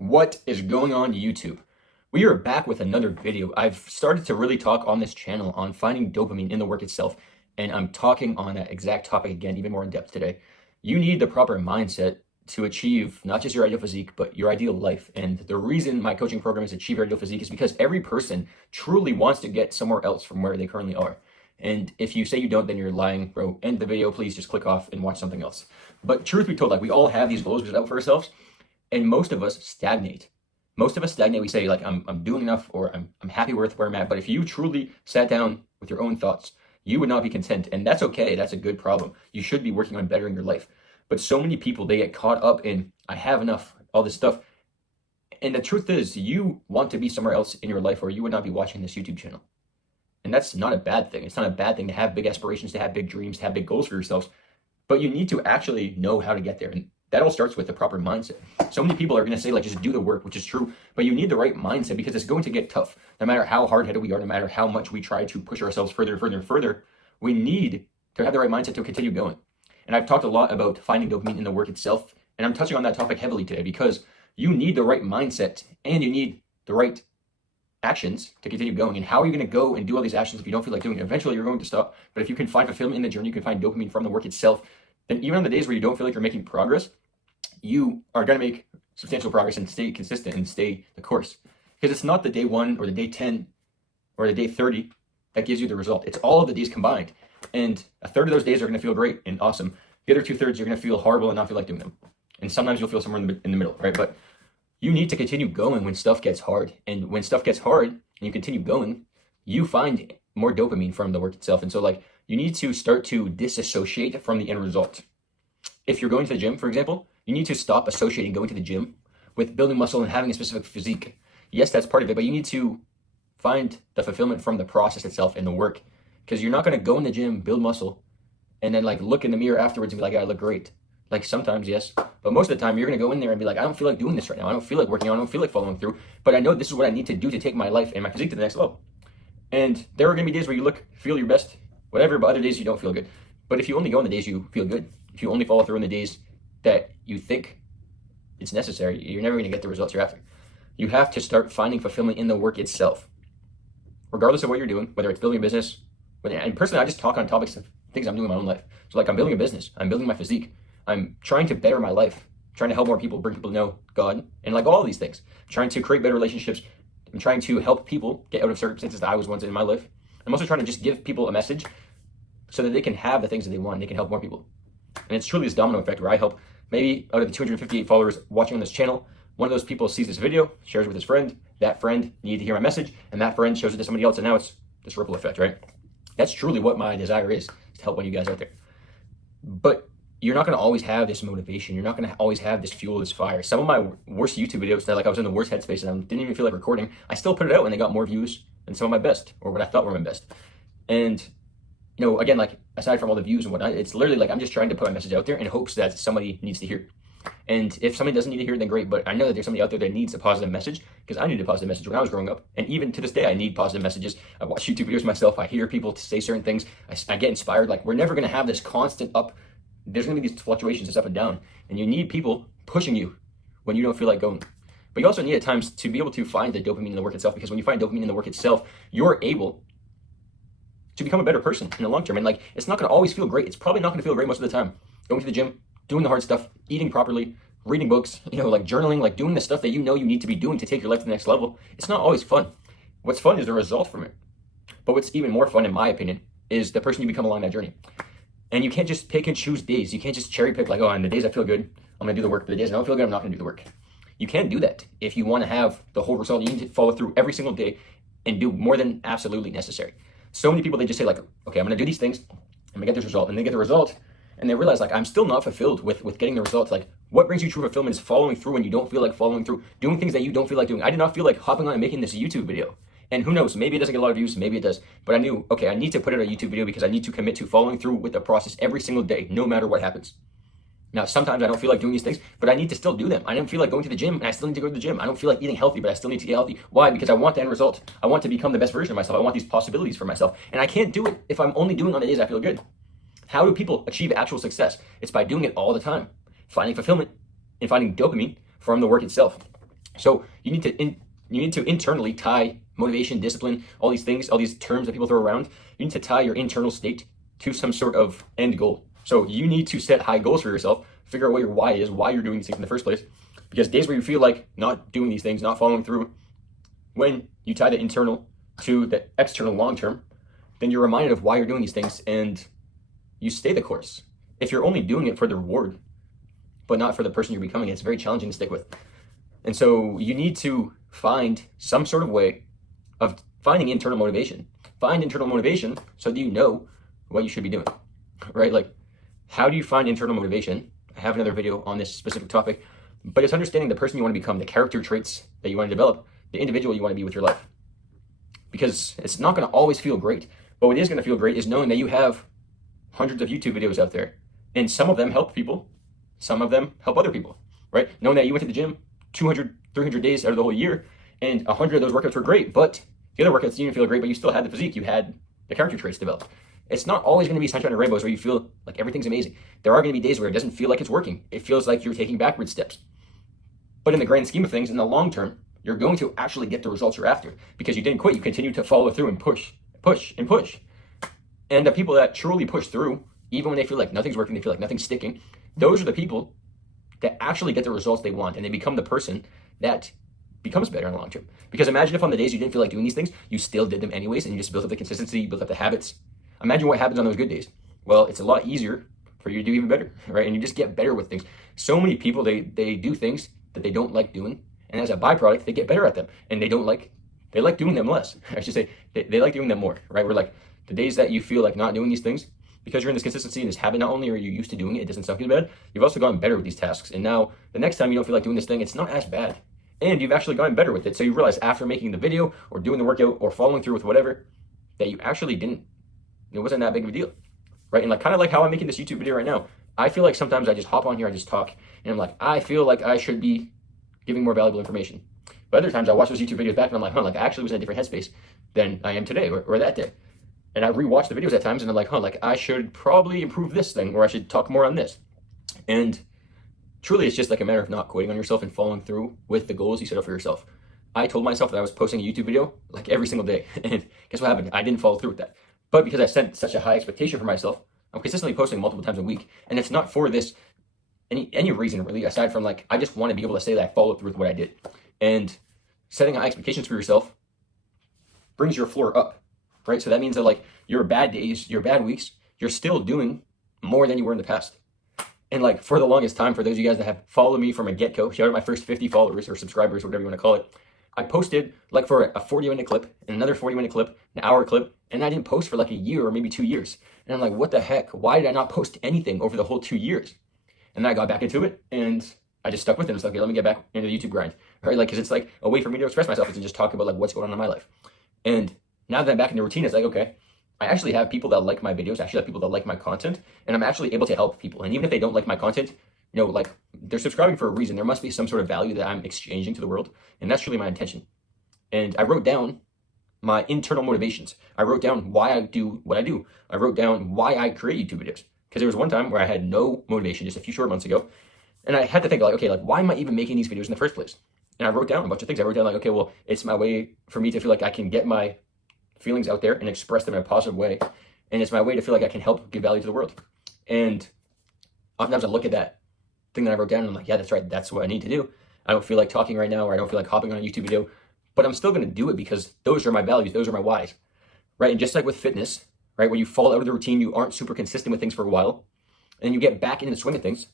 What is going on YouTube? We are back with another video. I've started to really talk on this channel on finding dopamine in the work itself, and I'm talking on that exact topic again, even more in depth today. You need the proper mindset to achieve not just your ideal physique, but your ideal life. And the reason my coaching program is Achieve Your Ideal Physique is because every person truly wants to get somewhere else from where they currently are. And if you say you don't, then you're lying, bro. End the video, please just click off and watch something else. But truth be told, like, we all have these goals we set out for ourselves, and most of us stagnate. Most of us stagnate. We say, like, I'm doing enough, or I'm happy with where I'm at. But if you truly sat down with your own thoughts, you would not be content. And that's okay. That's a good problem. You should be working on bettering your life. But so many people, they get caught up in, I have enough, all this stuff. And the truth is, you want to be somewhere else in your life, or you would not be watching this YouTube channel. And that's not a bad thing. It's not a bad thing to have big aspirations, to have big dreams, to have big goals for yourselves. But you need to actually know how to get there. And that all starts with the proper mindset. So many people are going to say, like, just do the work, which is true. But you need the right mindset, because it's going to get tough. No matter how hard-headed we are, no matter how much we try to push ourselves further and further and further, we need to have the right mindset to continue going. And I've talked a lot about finding dopamine in the work itself. And I'm touching on that topic heavily today, because you need the right mindset and you need the right actions to continue going. And how are you going to go and do all these actions if you don't feel like doing it? Eventually you're going to stop. But if you can find fulfillment in the journey, you can find dopamine from the work itself, then even on the days where you don't feel like you're making progress, you are going to make substantial progress and stay consistent and stay the course. Because it's not the day 1 or the day 10 or the day 30 that gives you the result. It's all of the days combined. And a third of those days are going to feel great and awesome. The other 2/3, you're going to feel horrible and not feel like doing them. And sometimes you'll feel somewhere in the middle, right? But you need to continue going when stuff gets hard. And when stuff gets hard and you continue going, you find more dopamine from the work itself. And so, like, you need to start to disassociate from the end result. If you're going to the gym, for example, you need to stop associating going to the gym with building muscle and having a specific physique. Yes, that's part of it, but you need to find the fulfillment from the process itself and the work. Because you're not going to go in the gym, build muscle, and then, like, look in the mirror afterwards and be like, yeah, I look great. Like, sometimes, yes. But most of the time, you're going to go in there and be like, I don't feel like doing this right now. I don't feel like working out. I don't feel like following through. But I know this is what I need to do to take my life and my physique to the next level. And there are going to be days where you feel your best, whatever, but other days you don't feel good. But if you only go on the days you feel good, if you only follow through on the days that you think it's necessary, you're never going to get the results you're after. You have to start finding fulfillment in the work itself. Regardless of what you're doing, whether it's building a business, and personally, I just talk on topics of things I'm doing in my own life. So, like, I'm building a business. I'm building my physique. I'm trying to better my life, trying to help more people, bring people to know God, and, like, all of these things. I'm trying to create better relationships. I'm trying to help people get out of circumstances that I was once in my life. I'm also trying to just give people a message so that they can have the things that they want and they can help more people. And it's truly this domino effect where I help maybe out of the 258 followers watching on this channel, one of those people sees this video, shares it with his friend, that friend needed to hear my message, and that friend shows it to somebody else, and now it's this ripple effect, right? That's truly what my desire is to help one of you guys out there. But you're not going to always have this motivation. You're not going to always have this fuel, this fire. Some of my worst YouTube videos that, like, I was in the worst headspace and I didn't even feel like recording, I still put it out and they got more views than some of my best, or what I thought were my best. And, you know, again, like, aside from all the views and whatnot, it's literally like I'm just trying to put my message out there in hopes that somebody needs to hear it. And if somebody doesn't need to hear it, then great. But I know that there's somebody out there that needs a positive message, because I needed a positive message when I was growing up. And even to this day, I need positive messages. I watch YouTube videos myself. I hear people say certain things. I get inspired. Like, we're never going to have this constant up. There's going to be these fluctuations, this up and down. And you need people pushing you when you don't feel like going. But you also need at times to be able to find the dopamine in the work itself, because when you find dopamine in the work itself, you're able to become a better person in the long term. And, like, it's not going to always feel great. It's probably not going to feel great most of the time. Going to the gym, doing the hard stuff, eating properly, reading books, you know, like journaling, like doing the stuff that you know you need to be doing to take your life to the next level. It's not always fun. What's fun is the result from it. But what's even more fun, in my opinion, is the person you become along that journey. And you can't just pick and choose days. You can't just cherry pick, like, oh, on the days I feel good, I'm going to do the work. But the days I don't feel good, I'm not going to do the work. You can't do that. If you want to have the whole result, you need to follow through every single day and do more than absolutely necessary. So many people, they just say, like, okay, I'm going to do these things, I'm going to get this result. And they get the result, and they realize, like, I'm still not fulfilled with getting the results. Like, what brings you true fulfillment is following through when you don't feel like following through, doing things that you don't feel like doing. I did not feel like hopping on and making this YouTube video. And who knows, maybe it doesn't get a lot of views, maybe it does. But I knew, okay, I need to put out a YouTube video because I need to commit to following through with the process every single day, no matter what happens. Now, sometimes I don't feel like doing these things, but I need to still do them. I didn't feel like going to the gym, and I still need to go to the gym. I don't feel like eating healthy, but I still need to get healthy. Why? Because I want the end result. I want to become the best version of myself. I want these possibilities for myself. And I can't do it if I'm only doing it on the days I feel good. How do people achieve actual success? It's by doing it all the time, finding fulfillment and finding dopamine from the work itself. So you need to internally tie motivation, discipline, all these things, all these terms that people throw around. You need to tie your internal state to some sort of end goal. So you need to set high goals for yourself, figure out what your why is, why you're doing these things in the first place. Because days where you feel like not doing these things, not following through, when you tie the internal to the external long term, then you're reminded of why you're doing these things and you stay the course. If you're only doing it for the reward, but not for the person you're becoming, it's very challenging to stick with. And so you need to find some sort of way of finding internal motivation. Find internal motivation so that you know what you should be doing, right? Like, how do you find internal motivation? I have another video on this specific topic, but it's understanding the person you want to become, the character traits that you want to develop, the individual you want to be with your life. Because it's not going to always feel great, but what is going to feel great is knowing that you have hundreds of YouTube videos out there, and some of them help people, some of them help other people, right? Knowing that you went to the gym 200, 300 days out of the whole year, and 100 of those workouts were great, but the other workouts didn't feel great, but you still had the physique, you had the character traits developed. It's not always going to be sunshine and rainbows where you feel like everything's amazing. There are going to be days where it doesn't feel like it's working. It feels like you're taking backward steps. But in the grand scheme of things, in the long term, you're going to actually get the results you're after because you didn't quit. You continue to follow through and push, and push. And the people that truly push through, even when they feel like nothing's working, they feel like nothing's sticking, those are the people that actually get the results they want, and they become the person that becomes better in the long term. Because imagine if on the days you didn't feel like doing these things, you still did them anyways, and you just built up the consistency, built up the habits. Imagine what happens on those good days. Well, it's a lot easier for you to do even better, right? And you just get better with things. So many people, they do things that they don't like doing, and as a byproduct, they get better at them, and they like doing them less. I should say, they like doing them more, right? We're like, the days that you feel like not doing these things, because you're in this consistency and this habit, not only are you used to doing it, it doesn't sound too bad, you've also gotten better with these tasks. And now, the next time you don't feel like doing this thing, it's not as bad. And you've actually gotten better with it. So you realize after making the video, or doing the workout, or following through with whatever, that you actually it wasn't that big of a deal, right? And like, kind of like how I'm making this YouTube video right now. I feel like sometimes I just hop on here, I just talk, and I'm like, I feel like I should be giving more valuable information. But other times I watch those YouTube videos back and I'm like, like I actually was in a different headspace than I am today or that day. And I rewatch the videos at times and I'm like, like I should probably improve this thing, or I should talk more on this. And truly, it's just like a matter of not quitting on yourself and following through with the goals you set up for yourself. I told myself that I was posting a YouTube video like every single day. And guess what happened? I didn't follow through with that. But because I set such a high expectation for myself, I'm consistently posting multiple times a week. And it's not for this any reason really, aside from like, I just want to be able to say that I followed through with what I did. And setting high expectations for yourself brings your floor up, right? So that means that like your bad days, your bad weeks, you're still doing more than you were in the past. And like for the longest time, for those of you guys that have followed me from a get-go, shout out my first 50 followers or subscribers, whatever you want to call it, I posted like for a 40-minute clip and another 40-minute clip, an hour clip, and I didn't post for like a year or maybe 2 years. And I'm like, what the heck? Why did I not post anything over the whole 2 years? And then I got back into it and I just stuck with it. It's like, okay, let me get back into the YouTube grind, right? Like, cause it's like a way for me to express myself and just talk about like what's going on in my life. And now that I'm back in the routine, it's like, okay, I actually have people that like my videos, I actually have people that like my content, and I'm actually able to help people. And even if they don't like my content, like they're subscribing for a reason. There must be some sort of value that I'm exchanging to the world. And that's really my intention. And I wrote down my internal motivations. I wrote down why I do what I do. I wrote down why I create YouTube videos. Because there was one time where I had no motivation just a few short months ago. And I had to think like, okay, like why am I even making these videos in the first place? And I wrote down a bunch of things. I wrote down like, okay, well, it's my way for me to feel like I can get my feelings out there and express them in a positive way. And it's my way to feel like I can help give value to the world. And oftentimes I look at that thing that I wrote down and I'm like, yeah, that's right. That's what I need to do. I don't feel like talking right now, or I don't feel like hopping on a YouTube video, but I'm still going to do it because those are my values. Those are my whys, right? And just like with fitness, right? When you fall out of the routine, you aren't super consistent with things for a while, and you get back into the swing of things,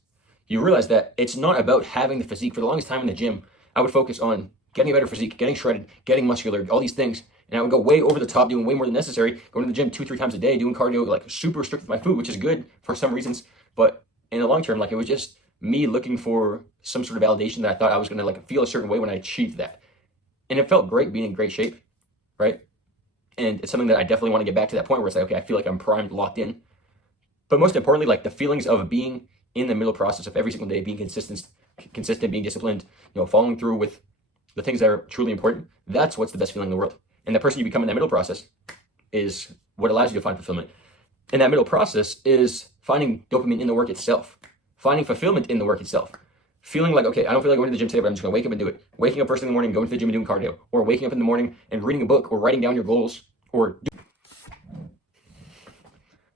you realize that it's not about having the physique. For the longest time in the gym, I would focus on getting a better physique, getting shredded, getting muscular, all these things. And I would go way over the top, doing way more than necessary, going to the gym 2-3 times a day, doing cardio, like super strict with my food, which is good for some reasons. But in the long term, like it was just me looking for some sort of validation that I thought I was going to like feel a certain way when I achieved that. And it felt great being in great shape, right? And it's something that I definitely want to get back to that point where it's like, okay, I feel like I'm primed, locked in. But most importantly, like the feelings of being in the middle process of every single day, being consistent, being disciplined, following through with the things that are truly important. That's what's the best feeling in the world. And the person you become in that middle process is what allows you to find fulfillment. And that middle process is finding dopamine in the work itself, finding fulfillment in the work itself, feeling like, okay, I don't feel like going to the gym today, but I'm just gonna wake up and do it. Waking up first thing in the morning, going to the gym and doing cardio, or waking up in the morning and reading a book or writing down your goals, or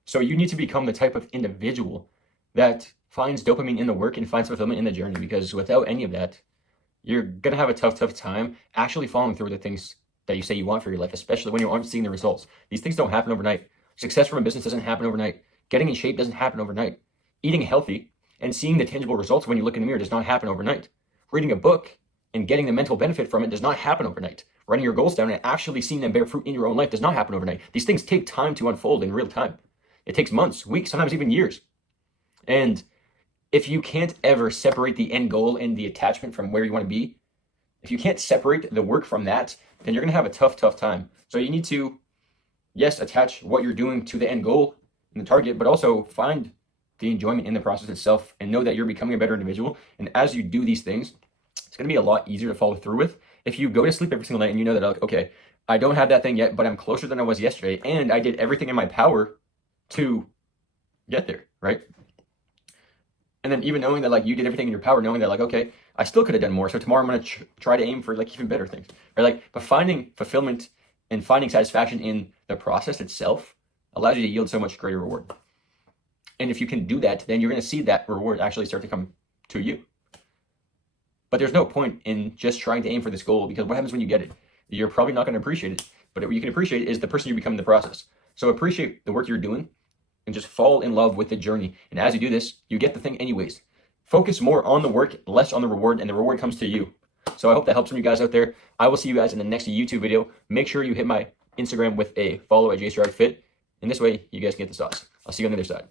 so you need to become the type of individual that finds dopamine in the work and finds fulfillment in the journey, because without any of that, you're gonna have a tough time actually following through with the things that you say you want for your life, especially when you aren't seeing the results. These things don't happen overnight. Success from a business doesn't happen overnight. Getting in shape doesn't happen overnight. Eating healthy and seeing the tangible results when you look in the mirror does not happen overnight. Reading a book and getting the mental benefit from it does not happen overnight. Writing your goals down and actually seeing them bear fruit in your own life does not happen overnight. These things take time to unfold in real time. It takes months, weeks, sometimes even years. And if you can't ever separate the end goal and the attachment from where you want to be, if you can't separate the work from that, then you're going to have a tough time. So you need to, yes, attach what you're doing to the end goal and the target, but also find the enjoyment in the process itself and know that you're becoming a better individual. And as you do these things, it's going to be a lot easier to follow through with. If you go to sleep every single night and you know that, like, okay, I don't have that thing yet, but I'm closer than I was yesterday, and I did everything in my power to get there, right? And then even knowing that, like, you did everything in your power, knowing that, like, okay, I still could have done more. So tomorrow I'm going to try to aim for, like, even better things, right? Like, but finding fulfillment and finding satisfaction in the process itself allows you to yield so much greater reward. And if you can do that, then you're going to see that reward actually start to come to you. But there's no point in just trying to aim for this goal, because what happens when you get it? You're probably not going to appreciate it. But what you can appreciate is the person you become in the process. So appreciate the work you're doing and just fall in love with the journey. And as you do this, you get the thing anyways. Focus more on the work, less on the reward, and the reward comes to you. So I hope that helps some of you guys out there. I will see you guys in the next YouTube video. Make sure you hit my Instagram with a follow at JStride Fit. And this way, you guys can get the sauce. I'll see you on the other side.